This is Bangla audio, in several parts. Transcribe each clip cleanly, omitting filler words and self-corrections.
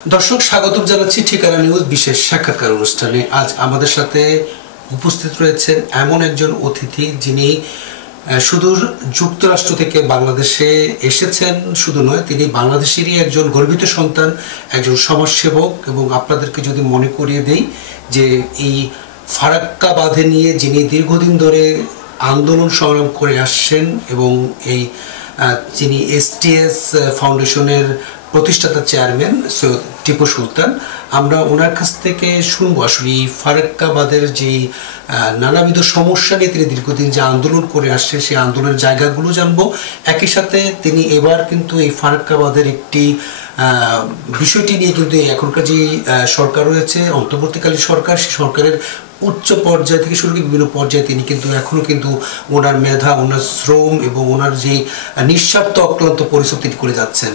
दर्शक स्वागत জানাচ্ছি ঠিকানা নিউজ বিশেষ সাক্ষাৎকার অনুষ্ঠানে। আজ আমাদের সাথে উপস্থিত রয়েছেন এমন একজন অতিথি যিনি সুদূর যুক্তরাষ্ট্র থেকে বাংলাদেশে এসেছেন। শুধু নয়, তিনি বাংলাদেশেরই একজন গর্বিত সন্তান, একজন সমাজসেবক। এবং আপনাদেরকে যদি মনে করিয়ে দেই যে এই ফারাক্কা বাঁধে নিয়ে যিনি দীর্ঘদিন ধরে আন্দোলন সংগ্রাম করে আসছেন এবং এই যিনি এসটিএস ফাউন্ডেশনের প্রতিষ্ঠাতা চেয়ারম্যান সৈয়দ টিপু সুলতান, আমরা ওনার কাছ থেকে শুনবো আসলে ফারাক্কা বাঁধের যে নানাবিধ সমস্যা নিয়ে তিনি দীর্ঘদিন যে আন্দোলন করে আসছে সেই আন্দোলনের জায়গাগুলো জানবো। একই সাথে তিনি এবার কিন্তু এই ফারাক্কা বাঁধের একটি বিষয়টি নিয়ে কিন্তু এখনকার যে সরকার রয়েছে, অন্তর্বর্তীকালীন সরকার, সেই সরকারের উচ্চ পর্যায় থেকে শুরু করে বিভিন্ন পর্যায়ে তিনি কিন্তু এখনও কিন্তু ওনার মেধা, ওনার শ্রম এবং ওনার যে নিঃস্বার্থ অক্লান্ত পরিশ্রম তিনি করে যাচ্ছেন।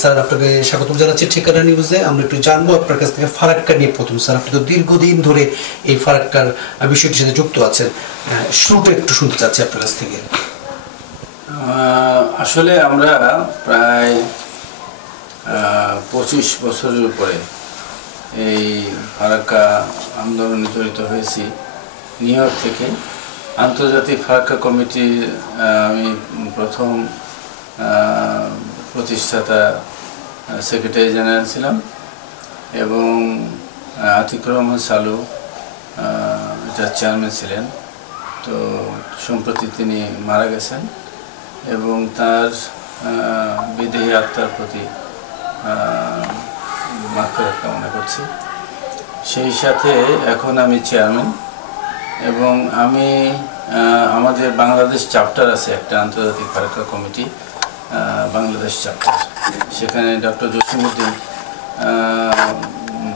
স্যার, আপনাকে স্বাগত জানাচ্ছি ঠিকানা নিউজে। আমরা একটু জানবো আপনার কাছ থেকে ফারাক্কা নিয়ে। প্রথম স্যার, আপনি তো দীর্ঘদিন ধরে এই ফারাক্কার বিষয়টির সাথে যুক্ত আছেন, শুরুটা একটু শুনতে চাচ্ছি আপনার কাছ থেকে। আসলে আমরা প্রায় 25 বছরের উপরে এই ফারাক্কা আন্দোলনে জড়িত হয়েছি। নিউ ইয়র্ক থেকে আন্তর্জাতিক ফারাক্কা কমিটির আমি প্রথম প্রতিষ্ঠাতা সেক্রেটারি জেনারেল ছিলাম এবং আতিকুর রহমান সালু এটার চেয়ারম্যান ছিলেন। তো সম্প্রতি তিনি মারা গেছেন এবং তার বিদেহী আত্মার প্রতি মাগফিরাত কামনা করছি। সেই সাথে এখন আমি চেয়ারম্যান এবং আমি আমাদের বাংলাদেশ চ্যাপ্টার আছে, একটা আন্তর্জাতিক ফারাক্কা কমিটি বাংলাদেশ চ্যাপ্টার। সেখানে ডক্টর জসিমউদ্দিন,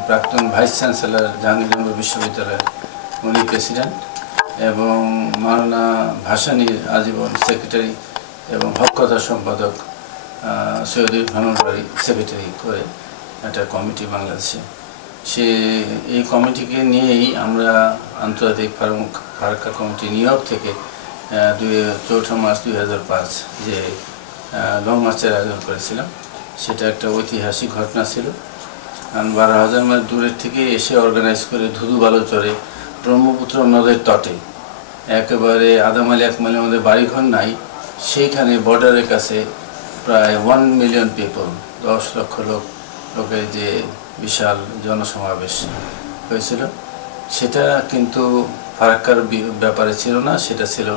প্রাক্তন ভাইস চ্যান্সেলর জাহাঙ্গীরনগর বিশ্ববিদ্যালয়ের, উনি প্রেসিডেন্ট, এবং মাওলানা ভাসানীর আজীবন সেক্রেটারি এবং হককথা সম্পাদক সৈয়দ ইরফানুল বারী সেক্রেটারি করে একটা কমিটি বাংলাদেশে। এই কমিটিকে নিয়েই আমরা আন্তর্জাতিক ফারাক্কা কমিটি নিউ ইয়র্ক থেকে 4 মার্চ 2005 যে লং মার্চের আয়োজন করেছিলাম। সেটা একটা ঐতিহাসিক ঘটনা ছিল, কারণ 12,000 মাইল দূরের থেকে এসে অর্গানাইজ করে ধুধু বালুচরে ব্রহ্মপুত্র নদের তটে একেবারে আধা মাইল 1 মাইলের মধ্যে বাড়িঘর নাই, সেইখানে বর্ডারের কাছে প্রায় 1 মিলিয়ন পিপল, 10 লক্ষ লোকের যে বিশাল জনসমাবেশ হয়েছিল, সেটা কিন্তু ফারাক্কার ব্যাপারে ছিল না, সেটা ছিল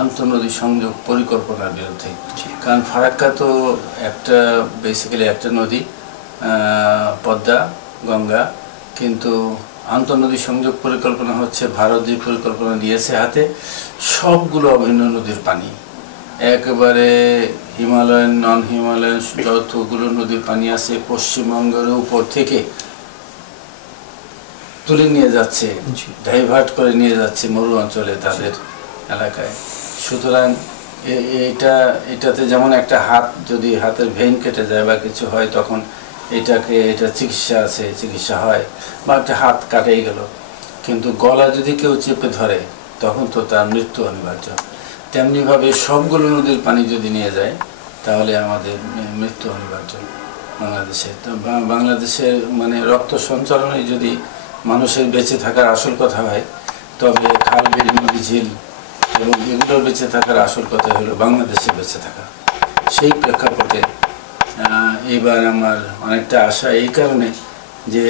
আন্তঃনদী সংযোগ পরিকল্পনার বিরুদ্ধে। কারণ ফারাক্কা তো বেসিক্যালি একটা নদী, পদ্মা, গঙ্গা, কিন্তু আন্তঃনদী সংযোগ পরিকল্পনা হচ্ছে ভারত যে পরিকল্পনা নিয়েছে হাতে, সবগুলো অভিন্ন নদীর পানি, একেবারে হিমালয়ান, নন হিমালয়ান যতগুলো নদীর পানি আছে পশ্চিমবঙ্গের উপর থেকে তুলে নিয়ে যাচ্ছে, ডাইভার্ট করে নিয়ে যাচ্ছে মরু অঞ্চলে তাদের এলাকায়। সুতরাং এটাতে যেমন একটা হাত, যদি হাতের ভেইন কেটে যায় বা কিছু হয়, তখন এটা চিকিৎসা হয়, বা একটা হাত কাটেই গেল, কিন্তু গলা যদি কেউ চেপে ধরে তখন তো তার মৃত্যু অনিবার্য। তেমনিভাবে সবগুলো নদীর পানি যদি নিয়ে যায় তাহলে আমাদের মৃত্যু অনিবার্য বাংলাদেশে। তো বাংলাদেশের মানে রক্ত সঞ্চালনে যদি মানুষের বেঁচে থাকার আসল কথা হয়, তবে খাল, বিল, নদী, ঝিল এবং এগুলোর বেঁচে থাকার আসল কথা হলো বাংলাদেশে বেঁচে থাকা। সেই প্রেক্ষাপটে এইবার আমার অনেকটা আশা এই কারণে যে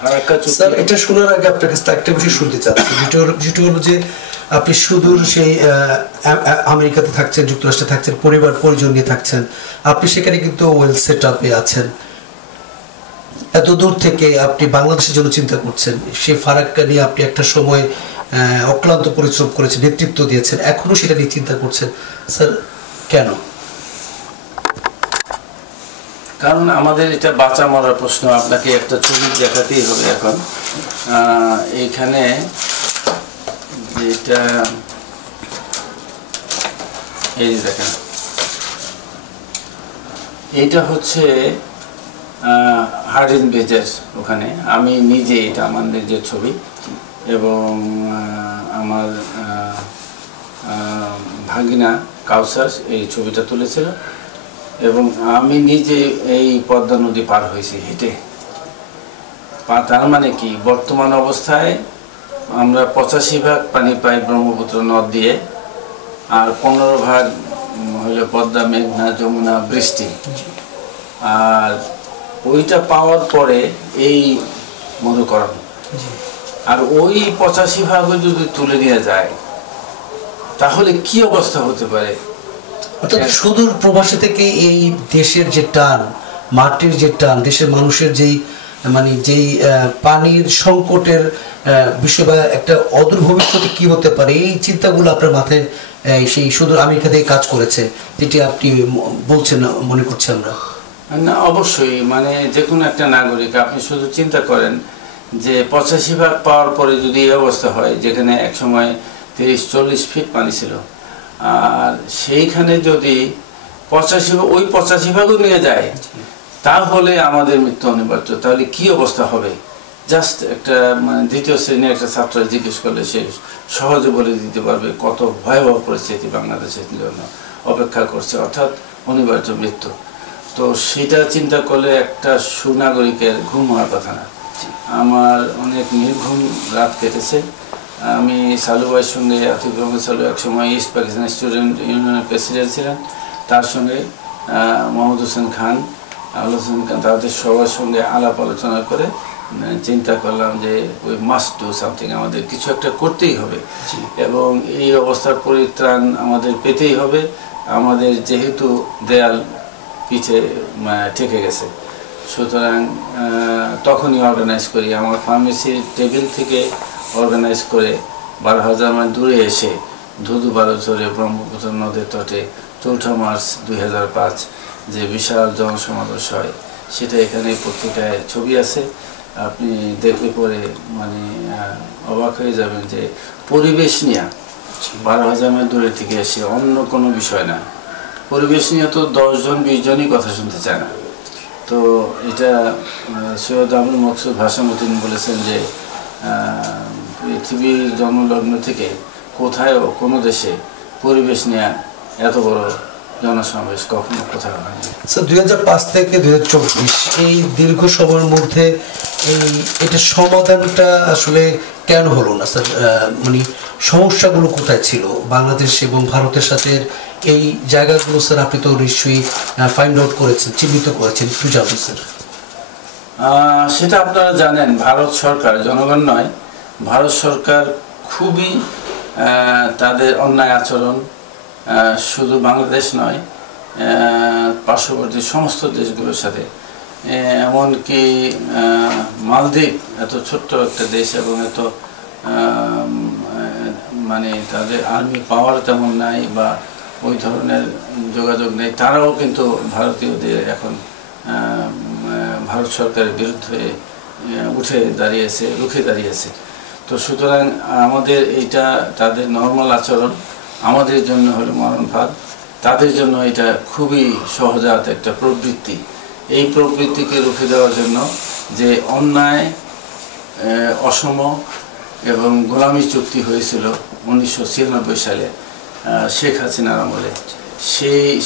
ফারাক্কা চুক্তি। এটা শোনার আগে আপনার কাছে একটা বিষয় শুনতে চাচ্ছি, যেটা হলো যে আপনি সুদূর সেই আমেরিকাতে থাকছেন, যুক্তরাষ্ট্রে থাকছেন, পরিবার পরিজন নিয়ে থাকছেন, আপনি সেখানে কিন্তু ওয়েল সেট আপে আছেন। এত দূর থেকে আপনি বাংলাদেশের জন্য চিন্তা করছেন, সেই ফারাক্কা নিয়ে আপনি একটা সময় অক্লান্ত পরিশ্রম করেছেন, নেতৃত্ব দিয়েছেন, এখনো সেটা নিয়ে চিন্তা করছেন। স্যার, কেন? কারণ আমাদের এটা বাঁচা মরার প্রশ্ন। আপনাকে একটা ছবি দেখাতেই হবে এখন। এইখানে যেটা, এই যে দেখেন, এইটা হচ্ছে হার্ডিন বেজের ওখানে। আমি নিজে, এটা আমার নিজের ছবি, এবং আমার ভাগিনা কাউসার এই ছবিটা তুলেছিল। এবং আমি নিজে এই পদ্মা নদী পার হয়েছি হেঁটে। তার মানে কি বর্তমান অবস্থায় আমরা 85 ভাগ পানি পাই ব্রহ্মপুত্র নদ দিয়ে, আর 15 ভাগ হলো পদ্মা, মেঘনা, যমুনা, বৃষ্টি। আর ওইটা পাওয়ার পরে এই মধুকরণ, আর ওই 85 ভাগও যদি তুলে নিয়ে যায় তাহলে কি অবস্থা হতে পারে। অর্থাৎ সুদূর প্রবাসী থেকে এই দেশের যে টান, মাটির যে টান, দেশের মানুষের যেই মানে যেই পানির সংকটের বিষয় বা একটা অদূর ভবিষ্যতে কি হতে পারে, এই চিন্তাগুলো আপনার মাথায় সেই সুদূর আমেরিকা থেকে কাজ করেছে, যেটি আপনি বলছেন মনে করছি আমরা। না, অবশ্যই, মানে যে কোনো একটা নাগরিক, আপনি শুধু চিন্তা করেন যে 85 ভাগ পাওয়ার পরে যদি এই অবস্থা হয়, যেখানে এক সময় 30-40 ফিট পানি ছিল, আর সেইখানে যদি 85 ভাগও নিয়ে যায় তাহলে আমাদের মৃত্যু অনিবার্য। তাহলে কি অবস্থা হবে? জাস্ট একটা মানে দ্বিতীয় শ্রেণীর একটা ছাত্র জিজ্ঞেস করলে সে সহজে বলে দিতে পারবে কত ভয়াবহ পরিস্থিতি বাংলাদেশের জন্য অপেক্ষা করছে, অর্থাৎ অনিবার্য মৃত্যু। তো সেটা চিন্তা করলে একটা সুনাগরিকের ঘুম হওয়ার কথা না। আমার অনেক নির্ঘুম রাত কেটেছে। আমি সালু ভাইয়ের সঙ্গে, আতিক রহমান সালু একসময় ইস্ট পাকিস্তান স্টুডেন্ট ইউনিয়নের প্রেসিডেন্ট ছিলেন, তার সঙ্গে মোহাম্মদ হোসেন খান, তাদের সবার সঙ্গে আলাপ আলোচনা করে চিন্তা করলাম যে উই মাস্ট ডু সামথিং, আমাদের কিছু একটা করতেই হবে এবং এই অবস্থার পরিত্রাণ আমাদের পেতেই হবে। আমাদের যেহেতু দেয়াল পিঠে ঠেকে গেছে, সুতরাং তখনই অর্গানাইজ করি। আমার ফার্মেসির টেবিল থেকে অর্গানাইজ করে 12,000 মাইল দূরে এসে ধুধু বালুচরে ব্রহ্মপুত্র নদের তটে 4 মার্চ 2005 যে বিশাল জনসমাবেশ হয়, সেটা এখানে পত্রিকায় ছবি আছে, আপনি দেখলে পরে মানে অবাক হয়ে যাবেন যে পরিবেশ নিয়ে 12,000 মাইল দূরে থেকে এসে, অন্য কোনো বিষয় না, পরিবেশ নিয়ে তো 10-20 জনই কথা শুনতে চায় না। তো এটা সৈয়দ আবুল মকসুদ ভাষামতিন বলেছেন যে পৃথিবীর জন্মলগ্ন থেকে কোথায়ও কোনো দেশে পরিবেশ নিয়ে এত বড় জনসমাবেশ কখনো কোথাও হয়নি। 2005 থেকে 2024 এই দীর্ঘ সময়ের মধ্যে এটা সমাধানটা আসলে কেন হলো না স্যার? মানে সমস্যাগুলো কোথায় ছিল বাংলাদেশ এবং ভারতের সাথে? এই জায়গাগুলো স্যার আপনি তো নিশ্চয়ই ফাইন্ড আউট করেছেন, চিহ্নিত করেছেন, একটু জানুন স্যার। সেটা আপনারা জানেন, ভারত সরকার, জনগণ নয়, ভারত সরকার খুবই তাদের অন্যায় আচরণ শুধু বাংলাদেশ নয়, পার্শ্ববর্তী সমস্ত দেশগুলোর সাথে, এমনকি মালদ্বীপ, এত ছোট্ট একটা দেশ এবং এত মানে তাদের আর্মি পাওয়ার তেমন নাই বা ওই ধরনের যোগাযোগ নেই, তারাও কিন্তু ভারতীয়দের এখন ভারত সরকারের বিরুদ্ধে উঠে দাঁড়িয়েছে, রুখে দাঁড়িয়েছে। তো সুতরাং আমাদের এইটা তাদের নর্মাল আচরণ আমাদের জন্য হলো মরণফাঁদ, তাদের জন্য এটা খুবই সহজাত একটা প্রবৃত্তি। এই প্রবৃত্তিকে রুখে দেওয়ার জন্য যে অন্যায়, অসম এবং গোলামি চুক্তি হয়েছিল 1996 সালে শেখ হাসিনার আমলে,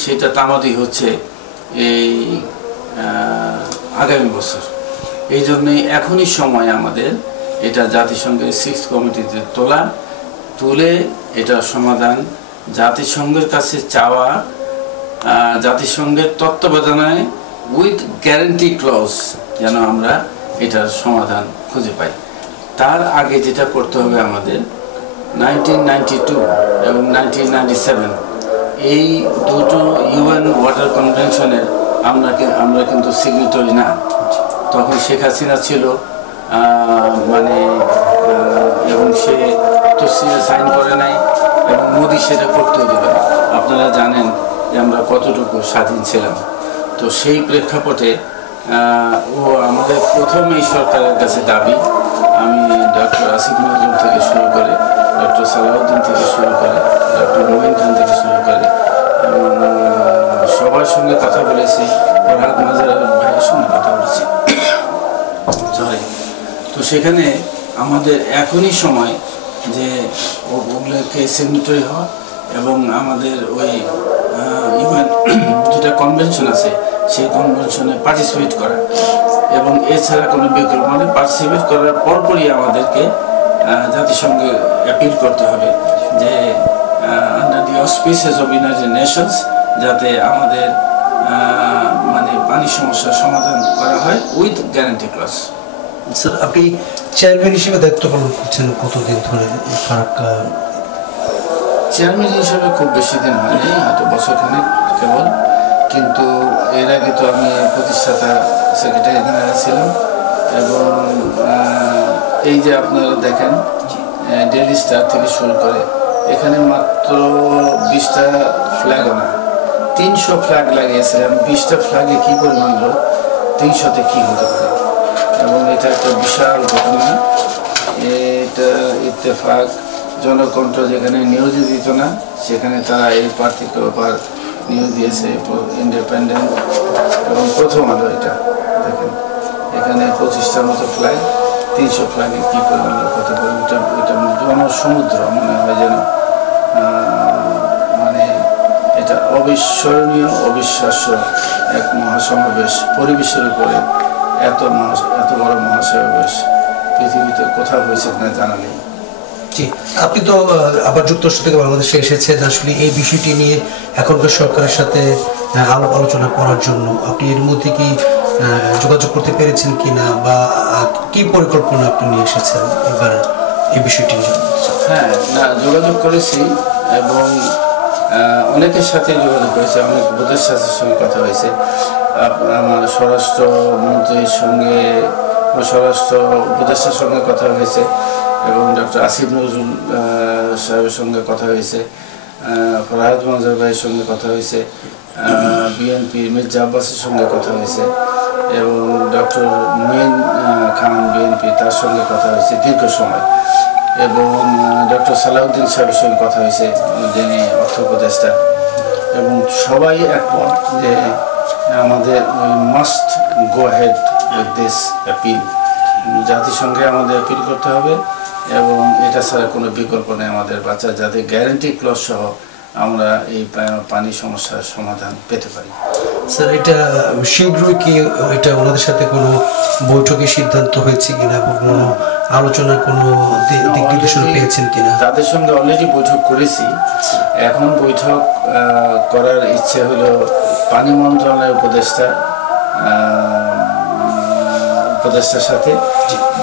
সেটা তামাদি হচ্ছে এই আগামী বছর। এই জন্যই এখনই সময় আমাদের এটা জাতিসংঘের 6th কমিটিতে তুলে এটার সমাধান জাতিসংঘের কাছে চাওয়া, জাতিসংঘের তত্ত্বাবধানে উইথ গ্যারান্টি ক্লজ যেন আমরা এটার সমাধান খুঁজে পাই। তার আগে যেটা করতে হবে আমাদের 1992 এবং 1997 এই দুটো ইউএন ওয়াটার কনভেনশনের আমরা কিন্তু সিগনেটরি না। তখন শেখ হাসিনা ছিল মানে এবং সে তো সাইন করে নাই এবং মোদি সেটা করতেও দেবে না। আপনারা জানেন যে আমরা কতটুকু স্বাধীন ছিলাম। তো সেই প্রেক্ষাপটে আমাদের প্রথম এই সরকারের কাছে দাবি, আমি ডক্টর আসিফ নজরুল থেকে শুরু করে, ডক্টর সালাউদ্দিন থেকে শুরু করে, ডক্টর মোহিন খান থেকে শুরু করে এবং সবার সঙ্গে কথা বলেছি, ফরহাদ মাজার ভাইয়ের সঙ্গে কথা বলেছি। তো সেখানে আমাদের এখনই সময় যে ওগুলোকে সিগনেটরি হওয়া এবং আমাদের ওই ইউএন যেটা কনভেনশন আছে সেই কনভেনশনে পার্টিসিপেট করা। এবং এছাড়া কোনো বিকল্প মানে পার্টিসিপেট করার পরপরই আমাদেরকে জাতিসংঘে অ্যাপিল করতে হবে যে under the auspices of United Nations যাতে আমাদের মানে পানি সমস্যার সমাধান করা হয় উইথ গ্যারান্টি ক্লজ। স্যার, আপনি চেয়ারম্যান হিসেবে দায়িত্ব পালন করছেন কতদিন ধরে? ফারাক্কা চেয়ারম্যান হিসেবে খুব বেশি দিন হয়নি, হয়তো বছরখানেক কেবল, কিন্তু এর আগে তো আমি প্রতিষ্ঠাতা সেক্রেটারি জেনারেল ছিলাম। এবং এই যে আপনারা দেখেন ডেইলি স্টার থেকে শুরু করে এখানে মাত্র 20টা ফ্ল্যাগও না, 300 ফ্ল্যাগ লাগিয়েছিলাম। 20টা ফ্ল্যাগে কী পরিমাণ লোক, 300তে কী হতে পারে। এবং এটা একটা বিশাল ঘটনা। এটা ইত্তেফাক জনকণ্ঠ যেখানে নিয়োজিত দিত না সেখানে তারা এই প্রার্থীকে ওপার নিয়োগ দিয়েছে, ইন্ডিপেন্ডেন্ট এবং প্রথম আলো। এটা দেখেন এখানে 25টার মতো ফ্ল্যাগ, 300 ফ্ল্যাগে কী পরিমাণ লোক হতে পারে। এটা জনসমুদ্র মনে হয় যেন, মানে এটা অবিস্মরণীয় অবিশ্বাস্য এক মহাসমাবেশ। পরিবেশের উপরে এত বড় মহাসমাবেশ পৃথিবীতে কোথাও হয়েছে কিনা জানা নেই। জি, আপনি তো আবার যুক্তরাষ্ট্র থেকে বাংলাদেশে এসেছেন আসলে এই বিষয়টি নিয়ে এখনকার সরকারের সাথে আলোচনা করার জন্য। আপনি এর মধ্যে কি যোগাযোগ করতে পেরেছেন কিনা, বা কি পরিকল্পনা আপনি নিয়ে এসেছেন এবার এই বিষয়টি নিয়ে? হ্যাঁ, না, যোগাযোগ করেছি এবং অনেকের সাথে যোগাযোগ করেছি। অনেক উপদেষ্টার সঙ্গে কথা হয়েছে, আমার স্বরাষ্ট্রমন্ত্রীর সঙ্গে, স্বরাষ্ট্র উপদেষ্টার সঙ্গে কথা হয়েছে এবং ডক্টর আসিফ নজরুল সাহেবের সঙ্গে কথা হয়েছে, ফরহাদ মঞ্জুর ভাইয়ের সঙ্গে কথা হয়েছে, বিএনপি মির্জা আব্বাসের সঙ্গে কথা হয়েছে এবং ডক্টর মুইন খান বিএনপি তার সঙ্গে কথা হয়েছে দীর্ঘ সময়, এবং ডক্টর সালাউদ্দিন সাহেবের সঙ্গে কথা হয়েছে যিনি অর্থ উপদেষ্টা। এবং সবাই একমত যে আমাদের must go head with this appeal. জাতিসংঘে আমাদের অ্যাপিল করতে হবে এবং এটা ছাড়া কোনো বিকল্প নেই আমাদের বাচ্চা, যাতে গ্যারান্টি ক্লজ সহ আমরা এই পানি সমস্যার সমাধান পেতে পারি। স্যার, এটা শীঘ্রই কি এটা ওনাদের সাথে কোনো বৈঠকে সিদ্ধান্ত হয়েছে কিনা, কোনো আলোচনার কোনো দিক নির্দেশনা পেয়েছেন কিনা? তাদের সঙ্গে অলরেডি বৈঠক করেছি। এখন বৈঠক করার ইচ্ছে হলো পানি মন্ত্রণালয়ের উপদেষ্টার সাথে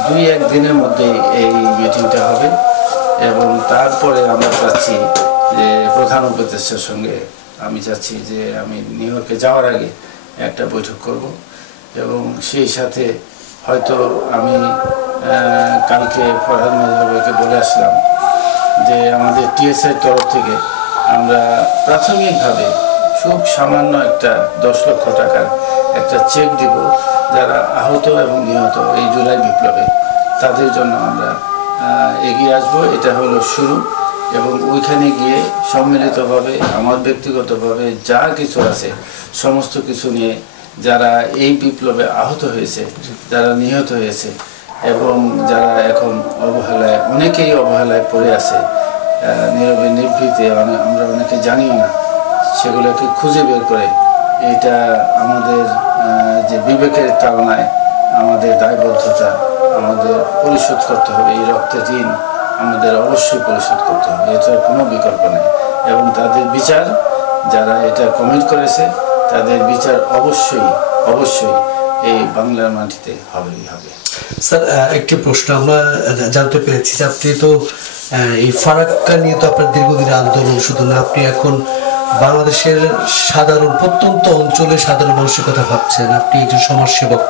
2-1 দিনের মধ্যে এই মিটিংটা হবে এবং তারপরে আমরা চাচ্ছি যে প্রধান উপদেষ্টার সঙ্গে আমি চাচ্ছি যে আমি নিউ ইয়র্কে যাওয়ার আগে একটা বৈঠক করব এবং সেই সাথে হয়তো আমি কালকে ফরহাদ মজুমদারকে বলে আসলাম যে আমাদের টিএসএর তরফ থেকে আমরা প্রাথমিকভাবে খুব সামান্য একটা 10 লক্ষ টাকার একটা চেক দিব যারা আহত এবং নিহত এই জুলাই বিপ্লবে, তাদের জন্য আমরা এগিয়ে আসবো। এটা হলো শুরু এবং ওইখানে গিয়ে সম্মিলিতভাবে আমার ব্যক্তিগতভাবে যা কিছু আছে সমস্ত কিছু নিয়ে যারা এই বিপ্লবে আহত হয়েছে, যারা নিহত হয়েছে এবং যারা এখন অবহেলায়, অনেকেই অবহেলায় পড়ে আছে, নীরবে নিভৃতে, আমরা অনেকে জানিও না, সেগুলোকে খুঁজে বের করে এটা আমাদের যে বিবেকের তাড়নায় আমাদের দায়বদ্ধতা আমাদের পরিশোধ করতে হবে। এই রক্তের ঋণ আমাদের অবশ্যই পরিশোধ করতে হবে, এটার কোনো বিকল্প নেই। এবং তাদের বিচার, যারা এটা কমিট করেছে তাদের বিচার অবশ্যই এই বাংলার মাটিতে হবেই হবে। স্যার, একটি প্রশ্ন আমরা জানতে পেরেছি যে আপনি তো এই ফারাক্কা নিয়ে তো আপনার দীর্ঘদিনের আন্দোলন, শুধু না আপনি এখন বাংলাদেশের সাধারণ প্রত্যন্ত অঞ্চলে সাধারণ মানুষের কথা ভাবছেন, আপনি একজন সমাজসেবক।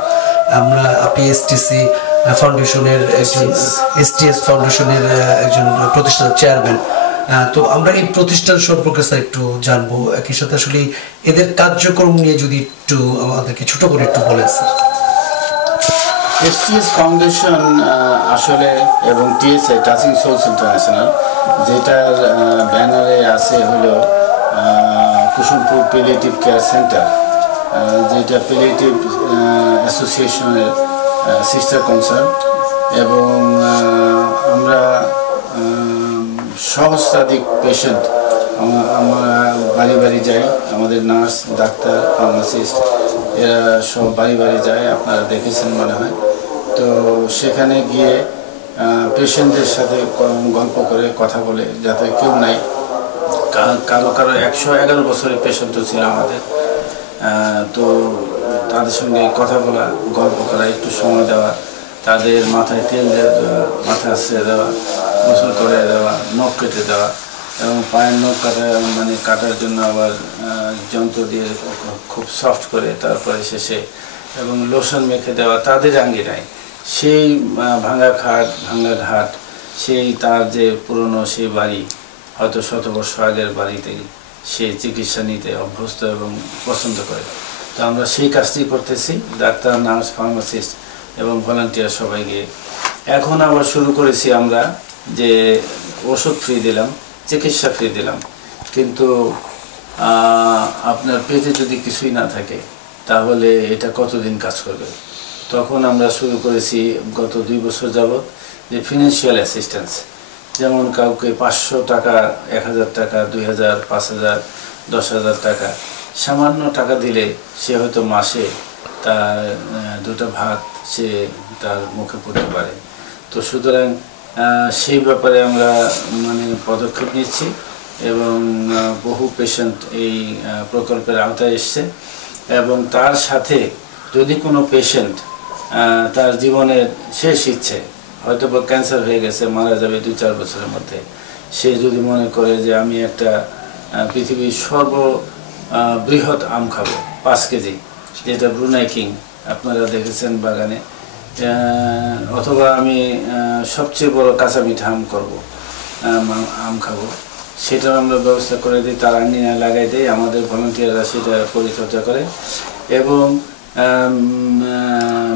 আপনি এসটিসি ফাউন্ডেশনের একজন, এসটিএস ফাউন্ডেশনের একজন প্রতিষ্ঠানের চেয়ারম্যান। তো আমরা এই প্রতিষ্ঠান সম্পর্কে স্যার একটু জানবো, একই সাথে আসলে এদের কার্যক্রম নিয়ে যদি একটু আমাদেরকে ছোট করে একটু বলেন স্যার। এসটিএস ফাউন্ডেশন আসলে এবং টিএসআই টাচিং সোলস ইন্টারন্যাশনাল, যেটার ব্যানারে আছে হলো কুসুমপুর প্যালিয়েটিভ কেয়ার সেন্টার, যেটা প্যালিয়েটিভ অ্যাসোসিয়েশনের সিস্টার কনসার্ন, এবং আমরা সহস্রাধিক পেশেন্ট আমরা বাড়ি বাড়ি যাই, আমাদের নার্স, ডাক্তার, ফার্মাসিস্ট এরা সব বাড়ি বাড়ি যায়, আপনারা দেখেছেন মনে হয়। তো সেখানে গিয়ে পেশেন্টদের সাথে গল্প করে কথা বলে, যাতে কেউ নাই, কারো 111 বছরের পেশেন্টও ছিল আমাদের। তো তাদের সঙ্গে কথা বলা, গল্প করা, একটু সময় দেওয়া, তাদের মাথায় তেল দেওয়া, মাথা আশ্রয় দেওয়া, গোসল করে দেওয়া, নখ কেটে দেওয়া, এবং পায়ের নখ কাটার জন্য আবার যন্ত্র দিয়ে খুব সফট করে তারপরে শেষে এবং লোশন মেখে দেওয়া তাদের আঙ্গিনায়। সেই ভাঙা খাট, ভাঙা ঘাট, সেই তার যে পুরনো সেই বাড়ি, হয়তো 100 বর্ষ আগের বাড়িতেই সে চিকিৎসা নিতে অভ্যস্ত এবং পছন্দ করে। তো আমরা সেই কাজটি করতেছি, ডাক্তার, নার্স, ফার্মাসিস্ট এবং ভলান্টিয়ার সবাই গিয়ে। এখন আবার শুরু করেছি আমরা যে ওষুধ ফ্রি দিলাম, চিকিৎসা ফ্রি দিলাম, কিন্তু আপনার পেটে যদি কিছুই না থাকে তাহলে এটা কতদিন কাজ করবে? তখন আমরা শুরু করেছি গত 2 বছর যাবৎ যে ফিনান্সিয়াল অ্যাসিস্ট্যান্স। যেমন কাউকে 500 টাকা, 1000 টাকা, 2000, 5000, 10,000 টাকা, সামান্য টাকা দিলে সে হয়তো মাসে তার 2টা ভাত সে তার মুখে পড়তে পারে। তো সুতরাং সেই ব্যাপারে আমরা পদক্ষেপ নিচ্ছি এবং বহু পেশেন্ট এই প্রকল্পের আওতায় এসছে। এবং তার সাথে যদি কোনো পেশেন্ট তার জীবনের শেষ ইচ্ছে, হয়তো বা ক্যান্সার হয়ে গেছে, মারা যাবে 2-4 বছরের মধ্যে, সে যদি মনে করে যে আমি একটা পৃথিবীর সর্ববৃহৎ আম খাবো 5 কেজি, যেটা ব্রুনাই কিং আপনারা দেখেছেন বাগানে, অথবা আমি সবচেয়ে বড় কাঁচা মিঠা আম খাবো, সেটাও আমরা ব্যবস্থা করে দিই, তার আঙ্গিনায় লাগাই দিই। আমাদের ভলান্টিয়াররা সেটা পরিচর্যা করে। এবং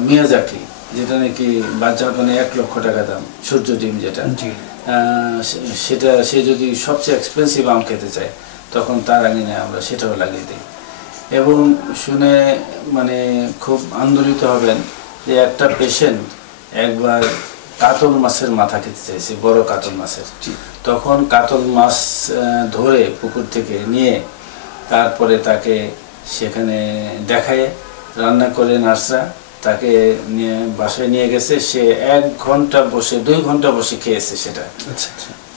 মিয়াজাকি, যেটা নাকি জাপানে 1 লক্ষ টাকা দাম, সূর্য ডিম যেটা, সেটা সে যদি সবচেয়ে এক্সপেন্সিভ আম খেতে চায় তখন তার আঙ্গিনায় আমরা সেটাও লাগিয়ে দিই। এবং শুনে খুব আন্দোলিত হবেন যে একটা পেশেন্ট একবার কাতল মাছের মাথা খেতে চাইছে, বড় কাতল মাছের। তখন কাতল মাছ ধরে পুকুর থেকে নিয়ে তারপরে তাকে সেখানে দেখায়, রান্না করে নার্সরা তাকে নিয়ে বাসায় নিয়ে গেছে। সে 1 ঘন্টা বসে, 2 ঘন্টা বসে খেয়েছে সেটা।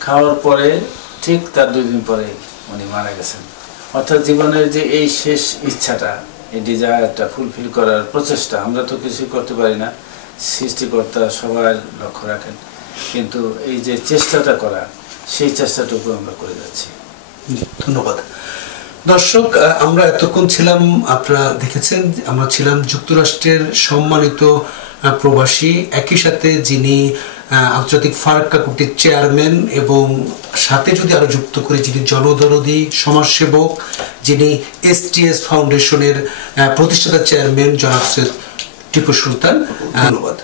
খাওয়ার পরে ঠিক তার 2 দিন পরে উনি মারা গেছেন। অর্থাৎ জীবনের যে এই শেষ ইচ্ছাটা, এই ডিজায়ারটা ফুলফিল করার প্রচেষ্টা, আমরা তো কিছুই করতে পারি না, সৃষ্টিকর্তা সবার লক্ষ্য রাখেন, কিন্তু এই যে চেষ্টাটা করা, সেই চেষ্টাটুকু আমরা করে যাচ্ছি। ধন্যবাদ। দর্শক, আমরা এতক্ষণ ছিলাম, আপনারা দেখেছেন, আমরা ছিলাম যুক্তরাষ্ট্রের সম্মানিত প্রবাসী, একই সাথে যিনি আন্তর্জাতিক ফারাক্কা কমিটির চেয়ারম্যান, এবং সাথে যদি আরো যুক্ত করে যিনি জনদরদী সমাজসেবক, যিনি STS ফাউন্ডেশনের প্রতিষ্ঠাতা চেয়ারম্যান জনাব সৈয়দ টিপু সুলতান। ধন্যবাদ।